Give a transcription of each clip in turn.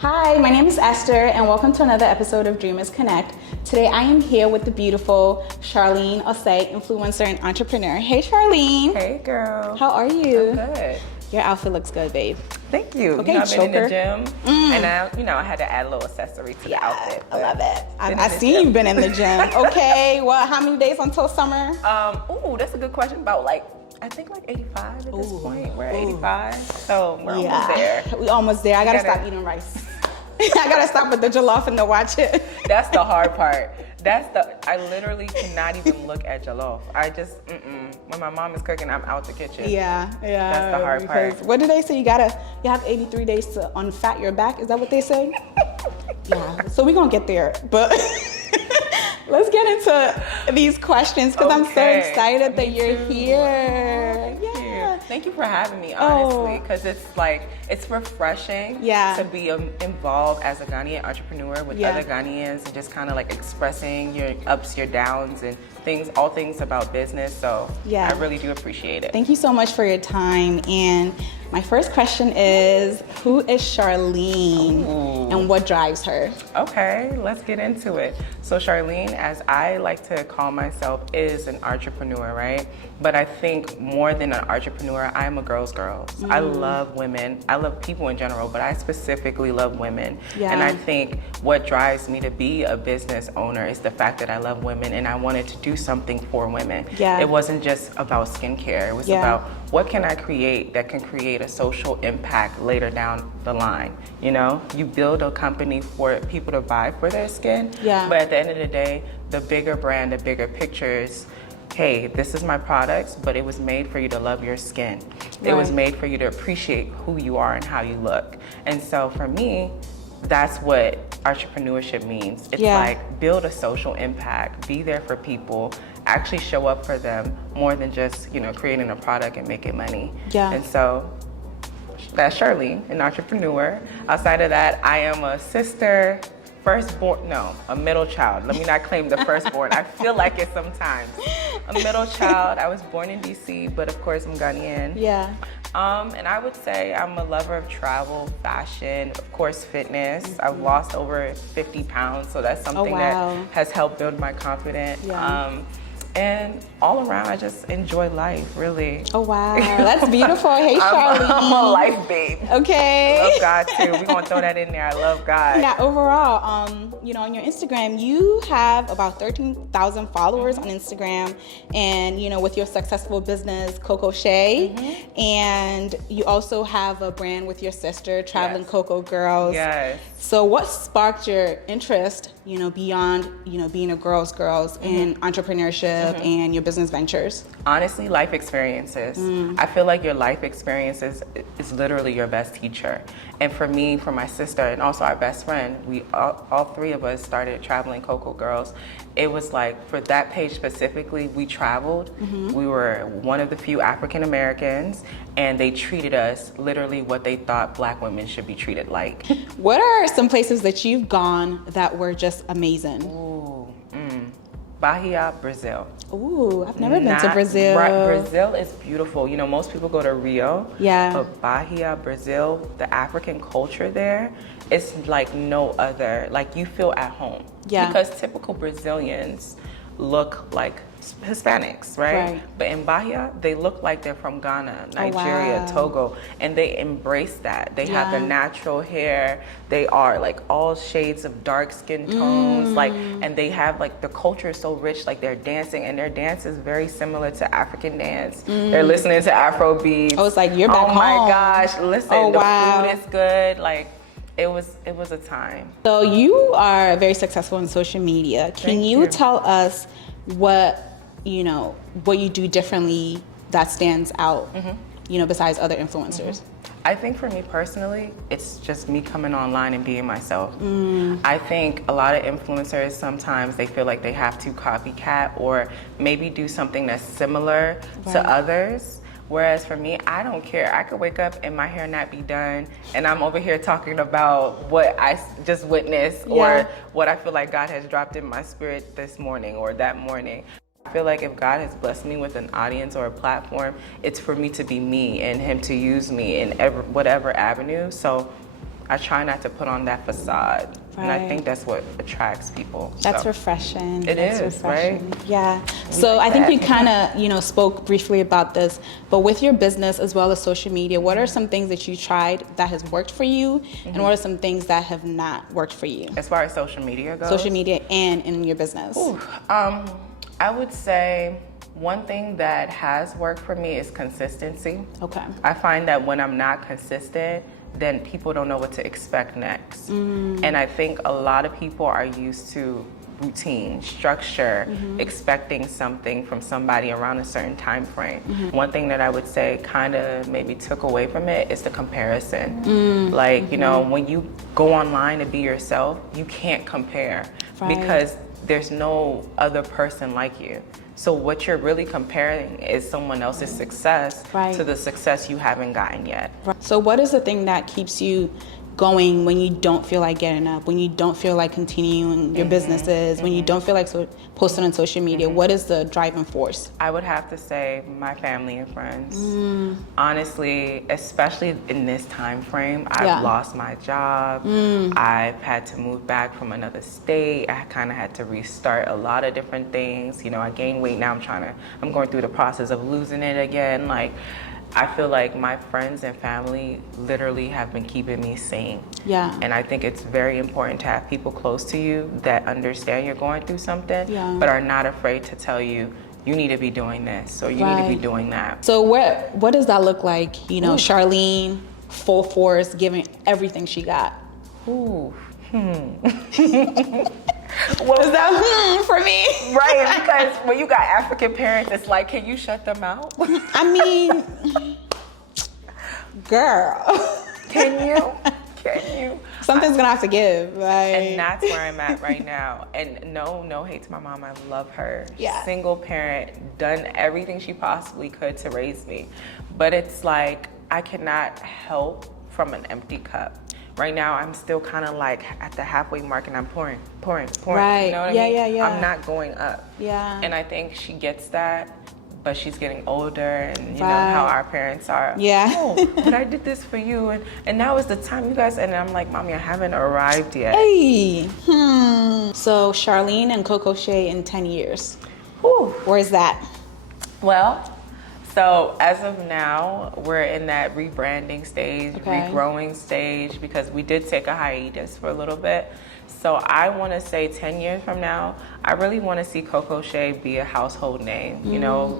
Hi, my name is Esther and welcome to another episode of Dreamers Connect. Today I am here with the beautiful Charlene Osei, influencer and entrepreneur. Hey Charlene. Hey girl. How are you? I'm good. Your outfit looks good, babe. Thank you. Okay, I've been in the gym and I had to add a little accessory to the outfit. I love it. I see you've been in the gym. Okay, well, how many days until summer? That's a good question. About I think 85 at this point. We're at 85, so we're almost there. We almost there. I gotta stop eating rice. I gotta stop with the jollof and watch it. That's the hard part. I literally cannot even look at jollof. I just, when my mom is cooking, I'm out the kitchen. Yeah. That's the hard part. What did they say? You have 83 days to unfat your back. Is that what they say? Yeah. So we're gonna get there, but let's get into these questions because I'm so excited that you're here. Thank you for having me, honestly, because it's refreshing to be involved as a Ghanaian entrepreneur with other Ghanaians and just kind of expressing your ups, your downs, and all things about business. So I really do appreciate it. Thank you so much for your time. And my first question is, who is Charlene and what drives her? Okay, let's get into it. So Charlene, as I like to call myself, is an entrepreneur, right? But I think more than an entrepreneur, I'm a girl's girl. I love women. I love people in general, but I specifically love women. Yeah. And I think what drives me to be a business owner is the fact that I love women and I wanted to do something for women. Yeah. It wasn't just about skincare. It was about what can I create that can create a social impact later down the line. You know, you build a company for people to buy for their skin, but at the end of the day, the bigger brand, the bigger picture is, hey, this is my products, but it was made for you to love your skin. It was made for you to appreciate who you are and how you look. And so for me, that's what entrepreneurship means. It's like build a social impact, be there for people, actually show up for them more than just, creating a product and making money. Yeah. And so that's Charlene, an entrepreneur. Outside of that, I am a sister, a middle child. Let me not claim the firstborn. I feel like it sometimes. A middle child. I was born in DC, but of course I'm Ghanaian. Yeah. And I would say I'm a lover of travel, fashion, of course fitness. I've lost over 50 pounds, so that's something that has helped build my confidence. Yeah. And all around, I just enjoy life, really. Oh, wow. That's beautiful. Hey, Charlene. I'm a life babe. Okay. I love God, too. We're going to throw that in there. I love God. Yeah, overall, on your Instagram, you have about 13,000 followers on Instagram. And, with your successful business, Coco Shea. And you also have a brand with your sister, Traveling Coco Girls. Yes. So what sparked your interest, beyond, being a girls in entrepreneurship and your business ventures? Honestly, life experiences. I feel like your life experiences is literally your best teacher. And for me, for my sister, and also our best friend, we all three of us started Traveling Coco Girls. It was like, for that page specifically, we traveled. We were one of the few African Americans, and they treated us literally what they thought Black women should be treated like. What are some places that you've gone that were just amazing? Bahia, Brazil. Ooh, I've never been to Brazil. Brazil is beautiful. Most people go to Rio. Yeah. But Bahia, Brazil, the African culture there, it's like no other. Like, you feel at home. Yeah. Because typical Brazilians look like Hispanics, right? But in Bahia, they look like they're from Ghana, Nigeria, Togo, and they embrace that. They have the natural hair. They are like all shades of dark skin tones, and they have the culture is so rich, they're dancing, and their dance is very similar to African dance. They're listening to Afro beats. Oh, it's like you're back home. Oh my gosh, listen, the food is good. It was a time. So you are very successful in social media. Can you tell us what you do differently that stands out, besides other influencers? I think for me personally, it's just me coming online and being myself. I think a lot of influencers, sometimes they feel like they have to copycat or maybe do something that's similar to others. Whereas for me, I don't care. I could wake up and my hair not be done, and I'm over here talking about what I just witnessed or what I feel like God has dropped in my spirit this morning or that morning. I feel like if God has blessed me with an audience or a platform, it's for me to be me and Him to use me in whatever avenue. So I try not to put on that facade. And I Right. think that's what attracts people. That's So, refreshing. It That's is, right? Yeah. So I think you kind of, spoke briefly about this, but with your business as well as social media, what are some things that you tried that has worked for you, and what are some things that have not worked for you? As far as social media goes? Social media and in your business. Ooh, I would say one thing that has worked for me is consistency. Okay. I find that when I'm not consistent, then people don't know what to expect next. And I think a lot of people are used to routine, structure, expecting something from somebody around a certain time frame. One thing that I would say kind of maybe took away from it is the comparison. Like, when you go online to be yourself, you can't compare Right. because there's no other person like you. So what you're really comparing is someone else's success Right. to the success you haven't gotten yet. So what is the thing that keeps you going when you don't feel like getting up, when you don't feel like continuing your businesses, when you don't feel like posting on social media? What is the driving force? I would have to say my family and friends. Honestly, especially in this time frame, I've Yeah. lost my job. I've had to move back from another state. I kind of had to restart a lot of different things. I gained weight. Now I'm going through the process of losing it again. Like, I feel like my friends and family literally have been keeping me sane. Yeah. And I think it's very important to have people close to you that understand you're going through something, Yeah. but are not afraid to tell you, you need to be doing this, or you need to be Right. doing that. So what does that look like? Charlene, full force, giving everything she got. Ooh. What is that for me? Right, because when you got African parents, it's like, can you shut them out? I mean, girl. Can you? Can you? Something's gonna have to give. Right? And that's where I'm at right now. And no hate to my mom. I love her. Yeah. Single parent, done everything she possibly could to raise me. But it's like, I cannot help from an empty cup. Right now, I'm still kind of like at the halfway mark and I'm pouring. Right. You know what Yeah, I mean? yeah. I'm not going up. Yeah. And I think she gets that, but she's getting older, and you know Right. how our parents are. Yeah. Oh, but I did this for you, and now is the time, you guys. And I'm like, Mommy, I haven't arrived yet. Hey. So Charlene and Coco Shea in 10 years. Whew. Where's that? Well, so as of now, we're in that rebranding stage, Okay. regrowing stage, because we did take a hiatus for a little bit. So I want to say 10 years from now, I really want to see Coco Shea be a household name,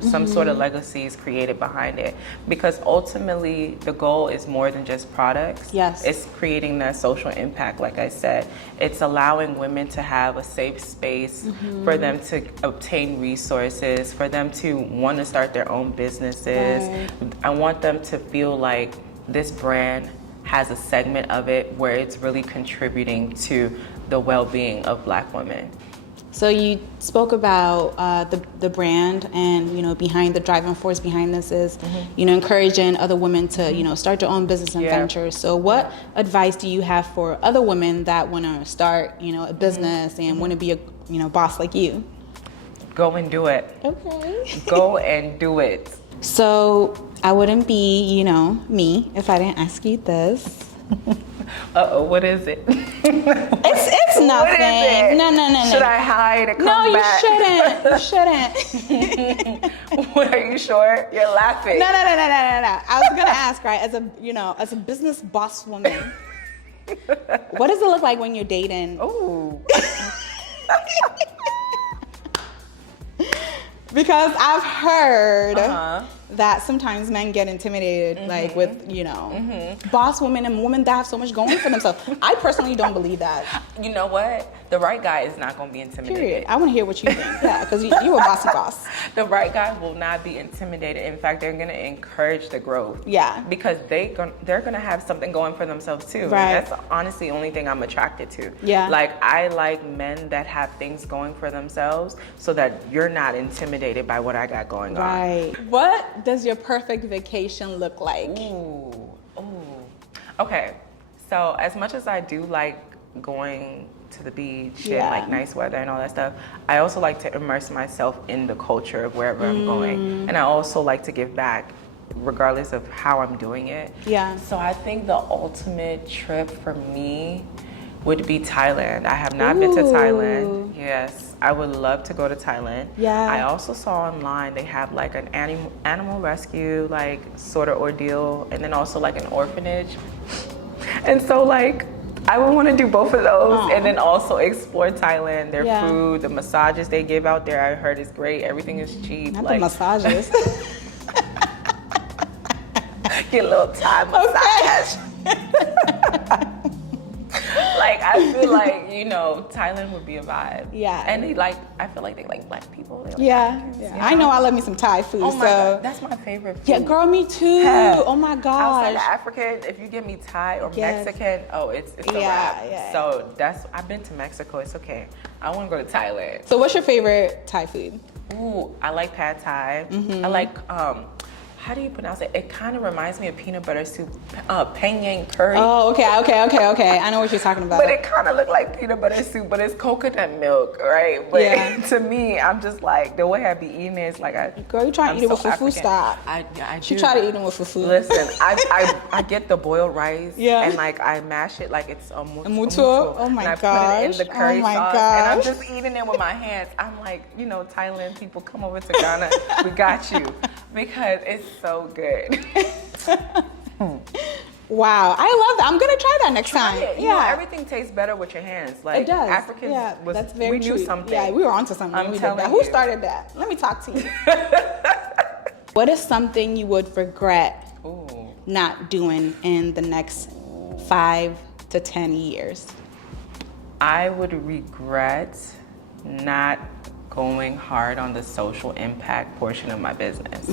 some sort of legacy is created behind it. Because ultimately, the goal is more than just products. Yes. It's creating that social impact, like I said. It's allowing women to have a safe space for them to obtain resources, for them to want to start their own businesses. Right. I want them to feel like this brand has a segment of it where it's really contributing to the well-being of Black women. So you spoke about the brand, and behind the driving force behind this is encouraging other women to start their own business and Yeah. ventures. So what advice do you have for other women that want to start a business and want to be a boss like you? Go and do it. Okay. Go and do it. So I wouldn't be me if I didn't ask you this. Uh-oh, what is it? It's nothing. What is it? No. Should I hide and come No, back? you shouldn't. What, are you sure? You're laughing. No. I was gonna ask, right? As a business boss woman, what does it look like when you're dating? Ooh. Because I've heard Uh-huh. that sometimes men get intimidated, like with boss women and women that have so much going for themselves. I personally don't believe that. You know what? The right guy is not going to be intimidated. Period. I want to hear what you think. Yeah, because you're a bossy boss. The right guy will not be intimidated. In fact, they're going to encourage the growth. Yeah. Because they're going to have something going for themselves too. Right. And that's honestly the only thing I'm attracted to. Yeah. Like, I like men that have things going for themselves so that you're not intimidated by what I got going on. Right. What does your perfect vacation look like? Ooh. Okay. So as much as I do like going to the beach Yeah. and like nice weather and all that stuff, I also like to immerse myself in the culture of wherever I'm going. And I also like to give back regardless of how I'm doing it. Yeah. So I think the ultimate trip for me would be Thailand. I have not been to Thailand. Yes, I would love to go to Thailand. Yeah. I also saw online they have like an animal rescue like sort of ordeal, and then also like an orphanage. And so like I would want to do both of those, and then also explore Thailand, their food, the massages they give out there. I heard is great. Everything is cheap. Not the massages. Get a little Thai massage. Like I feel like, you know, Thailand would be a vibe. Yeah. And they like, I feel like they like black people. They like Africans, you know? I know I love me some Thai food. Oh my God, that's my favorite food. Yeah, girl, me too. Yeah. Oh my gosh. Outside of African, if you give me Thai or Mexican, oh, it's a wrap. Yeah. So I've been to Mexico. It's okay. I want to go to Thailand. So what's your favorite Thai food? Ooh, I like pad Thai. I like how do you pronounce it? It kind of reminds me of peanut butter soup, pangyang curry. Oh, okay. I know what you're talking about. But it kind of looked like peanut butter soup, but it's coconut milk, right? But to me, I'm just like, the way I be eating it is like Girl, you trying to eat it with fufu? Stop. I She try to eat it with fufu. Listen, I get the boiled rice and like I mash it like it's a mutuo. Oh my and I gosh. put it in the curry oh my sauce, gosh. and I'm just eating it with my hands. I'm like, you know, Thailand people, come over to Ghana. We got you, because it's so good. Wow, I love that. I'm gonna try that next time. You know, everything tastes better with your hands. Like it does. Africans, that's very true. We knew something. Yeah, we were onto something. I'm we telling did that. you. Who started that? Let me talk to you. What is something you would regret not doing in the next 5 to 10 years? I would regret not going hard on the social impact portion of my business,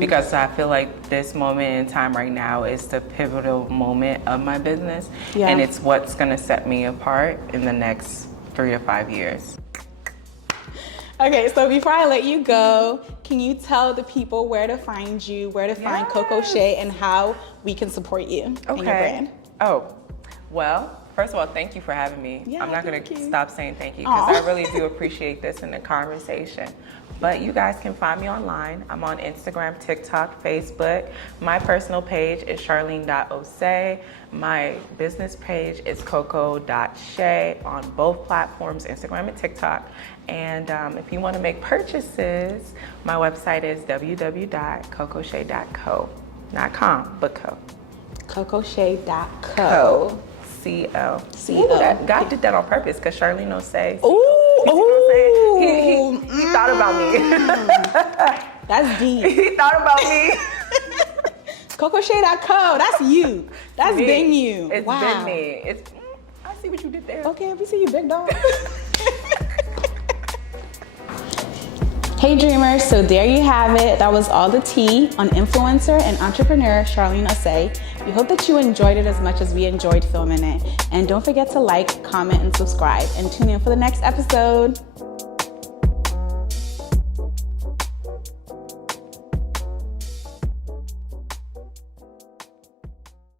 because I feel like this moment in time right now is the pivotal moment of my business, and it's what's going to set me apart in the next 3 to 5 years. Okay, so before I let you go, can you tell the people where to find you, where to find Coco Shea, and how we can support you and your brand? Oh, well, first of all, thank you for having me. Yeah, I'm not going to stop saying thank you, because I really do appreciate this in the conversation. But you guys can find me online. I'm on Instagram, TikTok, Facebook. My personal page is charlene.osei. My business page is coco.shea on both platforms, Instagram and TikTok. And if you want to make purchases, my website is www.cocoshea.co. Not com, but co. cocoshea.co. C-O. C-O. God did that on purpose, because Charlene Osei Szn. Ooh. He thought about me. That's deep. He thought about me. cocoshea.co. That's you. That's been you. It's wow. been me. I see what you did there. Okay, we see you, big dog. Hey dreamers, so there you have it. That was all the tea on influencer and entrepreneur Charlene Osei. We hope that you enjoyed it as much as we enjoyed filming it. And don't forget to like, comment, and subscribe. And tune in for the next episode.